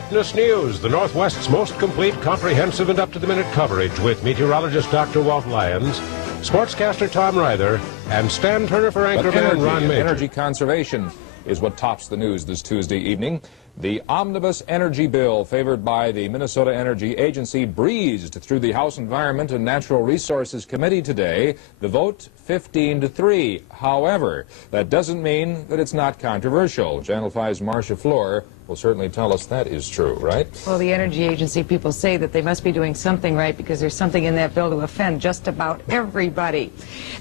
Eyewitness News, the Northwest's most complete, comprehensive, and up-to-the-minute coverage with meteorologist Dr. Walt Lyons, sportscaster Tom Ryther, and Stan Turner for anchorman and Ron Major. Energy conservation is what tops the news this Tuesday evening. The omnibus energy bill favored by the Minnesota Energy Agency breezed through the House Environment and Natural Resources Committee today. The vote 15-3. However, that doesn't mean that it's not controversial. Channel 5's Marcia Fluer will certainly tell us that is true, right? Well, the Energy Agency people say that they must be doing something right because there's something in that bill to offend just about everybody.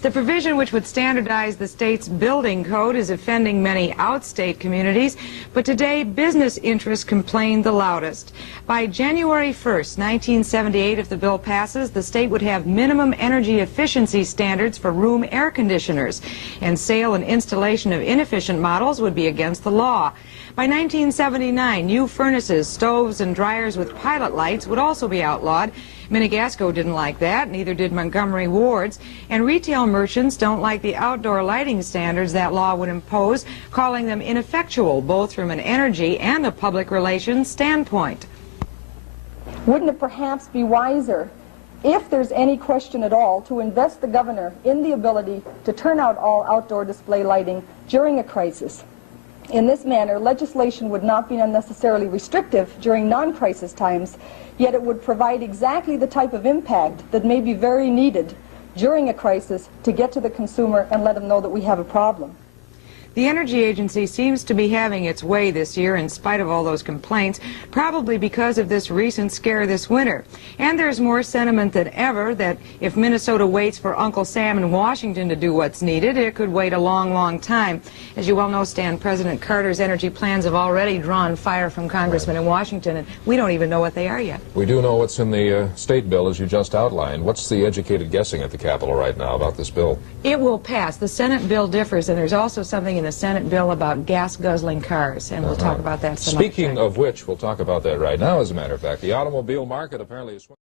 The provision which would standardize the state's building code is offending many outstate communities, but today business interests complain the loudest. By January 1st, 1978, if the bill passes, the state would have minimum energy efficiency standards for room air conditioners, and sale and installation of inefficient models would be against the law. By 1979, new furnaces, stoves, and dryers with pilot lights would also be outlawed. Minigasco didn't like that, neither did Montgomery Ward's, and retail merchants don't like the outdoor lighting standards that law would impose, calling them ineffectual, both from an energy and a public relations standpoint. Wouldn't it perhaps be wiser, if there's any question at all, to invest the governor in the ability to turn out all outdoor display lighting during a crisis? In this manner, legislation would not be unnecessarily restrictive during non-crisis times, yet it would provide exactly the type of impact that may be very needed during a crisis to get to the consumer and let them know that we have a problem. The Energy Agency seems to be having its way this year in spite of all those complaints, probably because of this recent scare this winter. And there's more sentiment than ever that if Minnesota waits for Uncle Sam in Washington to do what's needed, it could wait a long, long time. As you well know, Stan, President Carter's energy plans have already drawn fire from congressmen in Washington, and we don't even know what they are yet. We do know what's in the state bill, as you just outlined. What's the educated guessing at the Capitol right now about this bill? It will pass. The Senate bill differs, and there's also something in the Senate bill about gas-guzzling cars, and we'll talk about that some other time. Speaking of which, we'll talk about that right now, as a matter of fact. The automobile market apparently is...